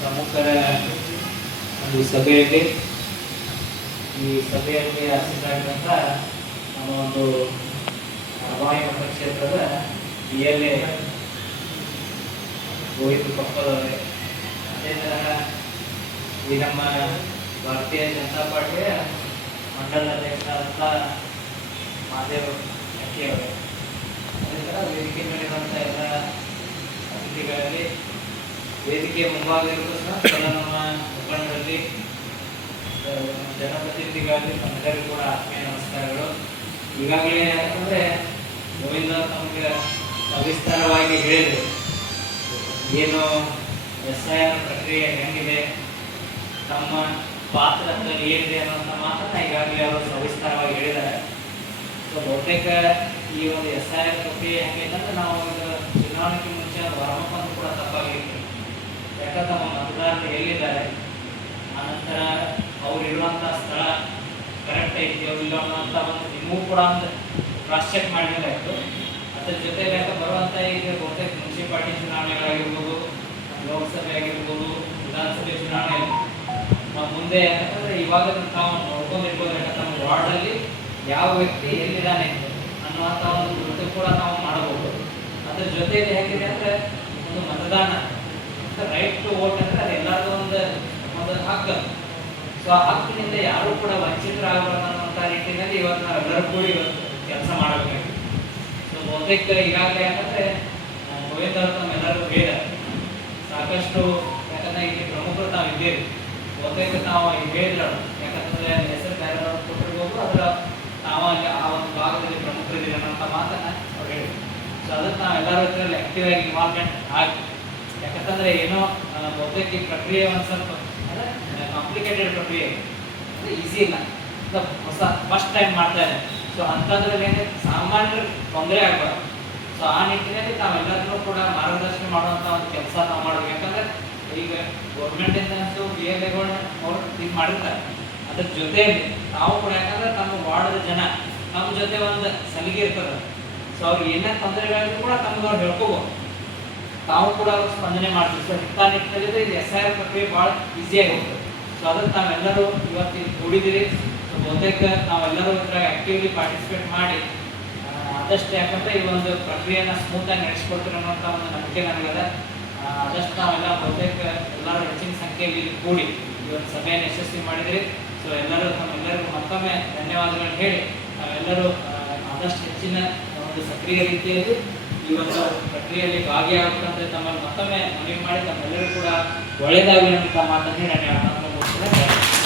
ಪ್ರಮುಖರ ಒಂದು ಸಭೆಯಲ್ಲಿ ಆಸೀನರಾಗಿದ್ದಂಥ ನಮ್ಮ ಒಂದು ಹವಾಯಿ ಮತಕ್ಷೇತ್ರದ BLA ರೋಹಿತ್ ಪಪ್ಪದವರೇ, ಅದೇ ತರಹ ಈ ನಮ್ಮ ಭಾರತೀಯ ಜನತಾ ಪಾರ್ಟಿಯ ಮಂಡಲ ಅಧ್ಯಕ್ಷರಾದಂಥ ಮಹಾದೇವ್ ಅಕ್ಕಿಯವರೇ, ಅದೇ ಥರ ವೇದಿಕೆ ಮೇಲಿರುವಂಥ ಎಲ್ಲ ಅತಿಥಿಗಳಲ್ಲಿ ವೇದಿಕೆ ಮುಂಭಾಗದಲ್ಲೂ ಸಹ ಕೆಲ ನಮ್ಮ ಮುಖಂಡರಲ್ಲಿ ಜನಪ್ರತಿನಿಧಿಗಳಲ್ಲಿ ತಮ್ಮೆಲ್ಲರಿಗೂ ಕೂಡ ಆತ್ಮೀಯ ನಮಸ್ಕಾರಗಳು. ಈಗಾಗಲೇ ಯಾಕಂದರೆ ಗೋವಿಂದ ತಮಗೆ ಸವಿಸ್ತಾರವಾಗಿ ಹೇಳಿದರು ಏನು SIR ಪ್ರಕ್ರಿಯೆ ಹೆಂಗಿದೆ, ತಮ್ಮ ಪಾತ್ರ ಅದರಲ್ಲಿ ಏನಿದೆ ಅನ್ನೋಂಥ ಮಾತನ್ನು ಈಗಾಗಲೇ ಅವರು ಸವಿಸ್ತಾರವಾಗಿ ಹೇಳಿದ್ದಾರೆ. ಸೊ ಬಹುತೇಕ ಈ ಒಂದು SIR ಪ್ರಕ್ರಿಯೆ ಹೆಂಗೈತಂದ್ರೆ ನಾವು ಚುನಾವಣೆಗೆ ಮುಂಚೆ ಹೊರಮುಖಂದು ಕೂಡ ತಪ್ಪಾಗಿತ್ತು. ಯಾಕಂದ್ರೆ ನಮ್ಮ ಮತದಾರರು ಎಲ್ಲಿದ್ದಾರೆ, ಆನಂತರ ಅವ್ರು ಇರುವಂಥ ಸ್ಥಳ ಕರೆಕ್ಟ್ ಐತಿ ಇಲ್ಲ ಅನ್ನೋಂಥ ಒಂದು ನಿಮಗೂ ಕೂಡ ಒಂದು ಕ್ರಾಸ್ ಚೆಕ್ ಮಾಡಬೇಕಾಯಿತು. ಅದ್ರ ಜೊತೆಗೆ ಯಾಕೆ ಬರುವಂಥ ಈಗ ಬಹುತೇಕ ಮುನ್ಸಿಪಾಲ್ಟಿ ಚುನಾವಣೆಗಳಾಗಿರ್ಬೋದು, ಲೋಕಸಭೆ ಆಗಿರ್ಬೋದು, ವಿಧಾನಸಭೆ ಚುನಾವಣೆ ಮುಂದೆ ಯಾಕಂದರೆ ಇವಾಗ ನಾವು ನೋಡ್ಕೊಂಡಿರ್ಬೋದು. ಯಾಕಂದ್ರೆ ನಮ್ಮ ವಾರ್ಡಲ್ಲಿ ಯಾವ ವ್ಯಕ್ತಿ ಎಲ್ಲಿದ್ದಾನೆ ಅನ್ನುವಂಥ ಒಂದು ಗುರುತು ಕೂಡ ನಾವು ಮಾಡಬಹುದು. ಅದ್ರ ಜೊತೆಗೆ ಹೇಗಿದೆ ಅಂದರೆ ಒಂದು ಮತದಾನ ರೈಟ್ ಟು ವೋಟ್ ಅಂದರೆ ಅದು ಎಲ್ಲರಿಗೂ ಒಂದು ಹಕ್ಕು. ಸೊ ಆ ಹಕ್ಕಿನಿಂದ ಯಾರೂ ಕೂಡ ವಂಚಿತರಾಗಬಾರ್ದು ಅನ್ನುವಂಥ ರೀತಿಯಲ್ಲಿ ಇವತ್ತು ನಾವೆಲ್ಲರೂ ಕೂಡಿ ಇವತ್ತು ಕೆಲಸ ಮಾಡಬೇಕು. ಸೊ ಬಹುತೇಕ ಈಗಾಗಲೇ ಯಾಕಂದರೆ ಗೋವಿಂದ ಅವರು ತಮ್ಮೆಲ್ಲರಿಗೂ ಹೇಳಿದ್ದಾರೆ ಸಾಕಷ್ಟು. ಯಾಕಂದರೆ ಇಲ್ಲಿ ಪ್ರಮುಖರು ನಾವು ಇದ್ದೇವೆ, ಬಹುತೇಕ ನಾವು ಈಗ ಹೇಳಿದ್ರು. ಯಾಕಂದರೆ ಹೆಸರು ಬೇರೆದವ್ರು ಕೊಟ್ಟಿರ್ಬೋದು, ಅದರ ನಾವು ಅಲ್ಲಿ ಆ ಒಂದು ಭಾಗದಲ್ಲಿ ಪ್ರಮುಖರಿದ್ದೀವಿ ಅನ್ನೋಂಥ ಮಾತನ್ನು ಅವ್ರು ಹೇಳಿದ್ರು. ಸೊ ಅದಕ್ಕೆ ನಾವೆಲ್ಲರೂ ಇದರಲ್ಲಿ ಆ್ಯಕ್ಟಿವ್ ಆಗಿ ಇನ್ವಾಲ್ವ್ಮೆಂಟ್ ಆಗಿ, ಯಾಕಂತಂದರೆ ಏನೋ ಬಹುತೇಕ ಈ ಪ್ರಕ್ರಿಯೆ ಒಂದು ಸ್ವಲ್ಪ ಅಂದರೆ ಕಾಂಪ್ಲಿಕೇಟೆಡ್ ಪ್ರಕ್ರಿಯೆ, ಅಂದರೆ ಈಸಿ ಇಲ್ಲ, ಹೊಸ ಫಸ್ಟ್ ಟೈಮ್ ಮಾಡ್ತಾ ಇದೆ. ಸೊ ಅಂಥದ್ರಲ್ಲಿ ಏನೇ ಸಾಮಾನ್ಯರು ತೊಂದರೆ ಆಗಬಾರ್ದು. ಸೊ ಆ ನಿಟ್ಟಿನಲ್ಲಿ ನಾವೆಲ್ಲರೂ ಕೂಡ ಮಾರ್ಗದರ್ಶನ ಮಾಡುವಂಥ ಒಂದು ಕೆಲಸ ನಾವು ಮಾಡಬೇಕು. ಯಾಕಂದರೆ ಈಗ ಗೌರ್ಮೆಂಟಿಂದ BLAಗಳನ್ನ ಅವ್ರು ಇದು ಮಾಡಿರ್ತಾರೆ, ಅದ್ರ ಜೊತೆಯಲ್ಲಿ ನಾವು ಕೂಡ ಯಾಕಂದರೆ ನಮ್ಮ ವಾರ್ಡದ ಜನ ನಮ್ಮ ಜೊತೆ ಒಂದು ಸಲಿಗೆ ಇರ್ತದೆ. ಸೊ ಅವ್ರಿಗೆ ಏನೇ ತೊಂದರೆಗಳಿದ್ರು ಕೂಡ ತಮ್ಗೆ ಅವ್ರು ಹೇಳ್ಕೋಬೋದು, ತಾವು ಕೂಡ ಅವ್ರು ಸ್ಪಂದನೆ ಮಾಡ್ತೀವಿ. ಸೊ ಇಂಥ ನಿಟ್ಟಿನಲ್ಲಿ ಇದು SIR ಪ್ರಕ್ರಿಯೆ ಭಾಳ ಈಸಿಯಾಗಿ ಹೋಗ್ತದೆ. ಸೊ ಅದಕ್ಕೆ ನಾವೆಲ್ಲರೂ ಇವತ್ತು ಇಲ್ಲಿ ಕೂಡಿದ್ದೀರಿ. ಸೊ ಬಹುತೇಕ ನಾವೆಲ್ಲರೂ ಇದ್ರಾಗ ಆ್ಯಕ್ಟಿವ್ಲಿ ಪಾರ್ಟಿಸಿಪೇಟ್ ಮಾಡಿ ಆದಷ್ಟು ಯಾಕಂದರೆ ಈ ಒಂದು ಪ್ರಕ್ರಿಯೆಯನ್ನು ಸ್ಮೂತಾಗಿ ನಡೆಸ್ಕೊಡ್ತೀರಿ ಅನ್ನೋಂಥ ಒಂದು ನಂಬಿಕೆ ನನಗದ. ಆದಷ್ಟು ನಾವೆಲ್ಲ ಬಹುತೇಕ ಎಲ್ಲರೂ ಹೆಚ್ಚಿನ ಸಂಖ್ಯೆಯಲ್ಲಿ ಇಲ್ಲಿ ಕೂಡಿ ಇವತ್ತು ಸಭೆಯನ್ನು ಯಶಸ್ವಿ ಮಾಡಿದಿರಿ. ಸೊ ಎಲ್ಲರೂ ನಮ್ಮೆಲ್ಲರಿಗೂ ಮತ್ತೊಮ್ಮೆ ಧನ್ಯವಾದಗಳನ್ನು ಹೇಳಿ ನಾವೆಲ್ಲರೂ ಆದಷ್ಟು ಹೆಚ್ಚಿನ ಒಂದು ಸಕ್ರಿಯ ರೀತಿಯಲ್ಲಿ ಈ ಒಂದು ಪ್ರಕ್ರಿಯೆಯಲ್ಲಿ ಭಾಗಿಯಾಗಬೇಕಂತ ತಮ್ಮಲ್ಲಿ ಮತ್ತೊಮ್ಮೆ ಮನವಿ ಮಾಡಿ ತಮ್ಮೆಲ್ಲರೂ ಕೂಡ ಒಳ್ಳೆಯದಾಗಲಿ ಅಂತ ಮಾತನ್ನು ಹೇಳಿ